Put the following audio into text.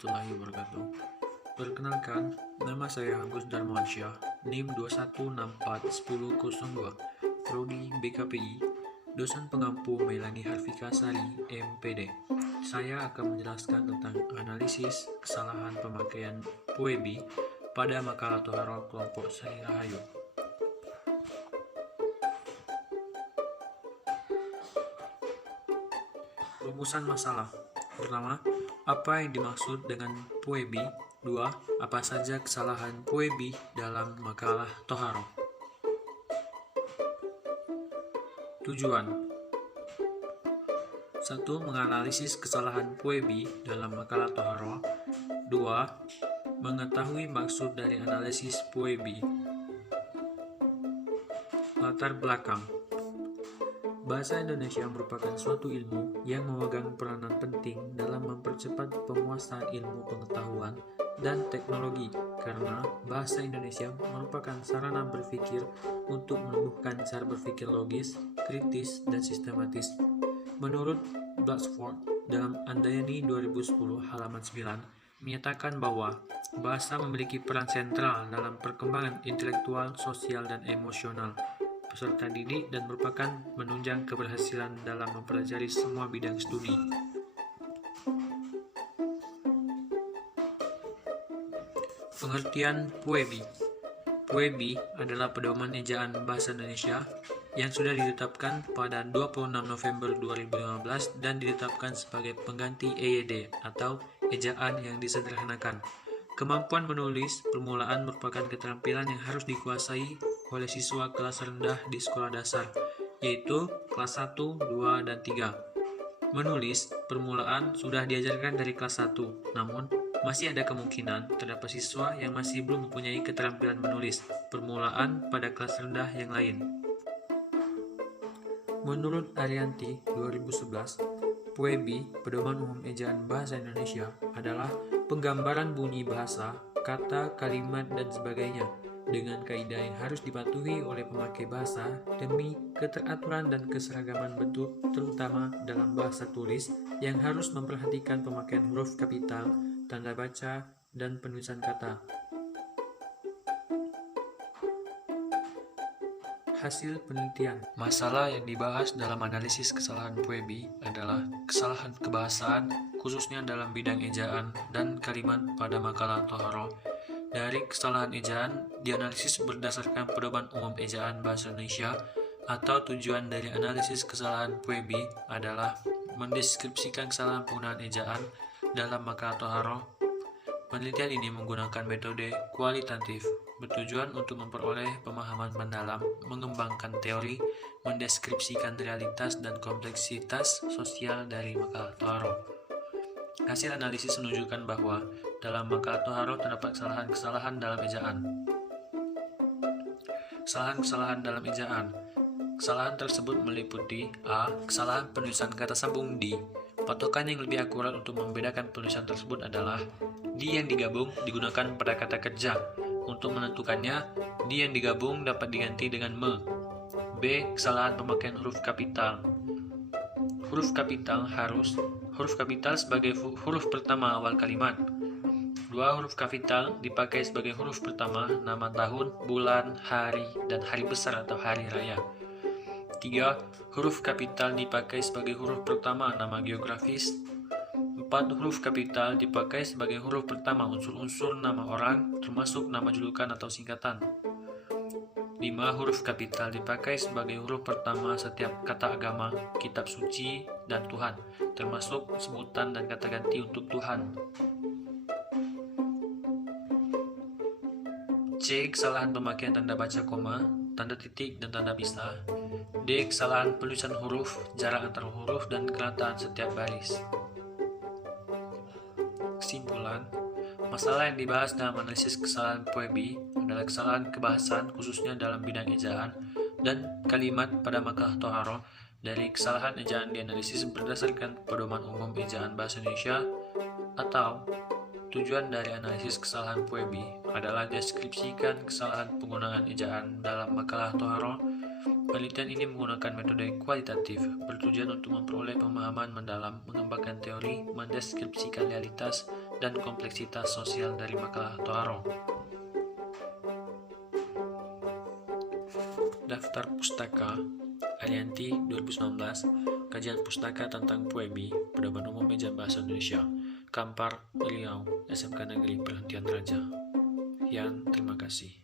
warahmatullahi wabarakatuh. Perkenalkan, nama saya Agus Darmansyah, NIM 21641002, Prodi BKPI, dosen pengampu Melani Harfika Sari, MPD. Saya akan menjelaskan tentang analisis kesalahan pemakaian PUEBI pada makalah Toharo kelompok Sari Rahayu. Rumusan masalah. Pertama, apa yang dimaksud dengan PUEBI? 2. Apa saja kesalahan PUEBI dalam makalah Toharo? Tujuan 1. Menganalisis kesalahan PUEBI dalam makalah Toharo. 2. Mengetahui maksud dari analisis PUEBI. Latar belakang. Bahasa Indonesia merupakan suatu ilmu yang memegang peranan penting dalam mempercepat penguasaan ilmu pengetahuan dan teknologi, karena bahasa Indonesia merupakan sarana berpikir untuk menumbuhkan cara berpikir logis, kritis, dan sistematis. Menurut Blatchford dalam Andayani 2010 halaman 9 menyatakan bahwa bahasa memiliki peran sentral dalam perkembangan intelektual, sosial, dan emosional peserta didik dan merupakan menunjang keberhasilan dalam mempelajari semua bidang studi. Pengertian PUEBI. PUEBI adalah pedoman ejaan bahasa Indonesia yang sudah ditetapkan pada 26 November 2015 dan ditetapkan sebagai pengganti EYD atau ejaan yang disederhanakan. Kemampuan menulis permulaan merupakan keterampilan yang harus dikuasai oleh siswa kelas rendah di sekolah dasar, yaitu kelas 1, 2, dan 3. Menulis permulaan sudah diajarkan dari kelas 1, namun masih ada kemungkinan terdapat siswa yang masih belum mempunyai keterampilan menulis permulaan pada kelas rendah yang lain. Menurut Arianti 2011, PUEBI, Pedoman Umum Ejaan Bahasa Indonesia, adalah penggambaran bunyi bahasa, kata, kalimat, dan sebagainya dengan kaidah yang harus dipatuhi oleh pemakai bahasa demi keteraturan dan keseragaman bentuk, terutama dalam bahasa tulis yang harus memperhatikan pemakaian huruf kapital, tanda baca, dan penulisan kata. Hasil penelitian. Masalah yang dibahas dalam analisis kesalahan PUEBI adalah kesalahan kebahasaan, khususnya dalam bidang ejaan dan kalimat pada makalah Toharo. Dari kesalahan ejaan dianalisis berdasarkan Pedoman Umum Ejaan Bahasa Indonesia, atau tujuan dari analisis kesalahan PUEBI adalah mendeskripsikan kesalahan penggunaan ejaan dalam makalah Toharo. Penelitian ini menggunakan metode kualitatif, bertujuan untuk memperoleh pemahaman mendalam, mengembangkan teori, mendeskripsikan realitas dan kompleksitas sosial dari makalah Toharo. Hasil analisis menunjukkan bahwa dalam makalah Toharo terdapat kesalahan-kesalahan dalam ejaan. Kesalahan-kesalahan dalam ejaan. Kesalahan tersebut meliputi A. Kesalahan penulisan kata sambung di. Patokan yang lebih akurat untuk membedakan penulisan tersebut adalah di yang digabung digunakan pada kata kerja. Untuk menentukannya, di yang digabung dapat diganti dengan me. B. Kesalahan pemakaian huruf kapital. Huruf kapital sebagai huruf pertama awal kalimat. 2. Huruf kapital dipakai sebagai huruf pertama nama tahun, bulan, hari, dan hari besar atau hari raya. 3. Huruf kapital dipakai sebagai huruf pertama nama geografis. 4. Huruf kapital dipakai sebagai huruf pertama unsur-unsur nama orang, termasuk nama julukan atau singkatan. 5. Huruf kapital dipakai sebagai huruf pertama setiap kata agama, kitab suci, dan Tuhan, termasuk sebutan dan kata ganti untuk Tuhan. C. Kesalahan pemakaian tanda baca koma, tanda titik, dan tanda pisah. D. Kesalahan penulisan huruf, jarak antar huruf, dan kerataan setiap baris. Kesimpulan, masalah yang dibahas dalam analisis kesalahan PUEBI adalah kesalahan kebahasaan khususnya dalam bidang ejaan dan kalimat pada makalah Toharo. Dari kesalahan ejaan dianalisis berdasarkan Pedoman Umum Ejaan Bahasa Indonesia atau Tujuan dari analisis kesalahan Puebi adalah deskripsikan kesalahan penggunaan ejaan dalam makalah Toharo. Penelitian ini menggunakan metode kualitatif, bertujuan untuk memperoleh pemahaman mendalam, mengembangkan teori, mendeskripsikan realitas, dan kompleksitas sosial dari makalah Toharo. Daftar Pustaka Arianti 2019, Kajian Pustaka tentang Puebi, Pedoman Umum Meja Bahasa Indonesia, Kampar, Riau, SMK Negeri Perhentian Raja. Terima kasih.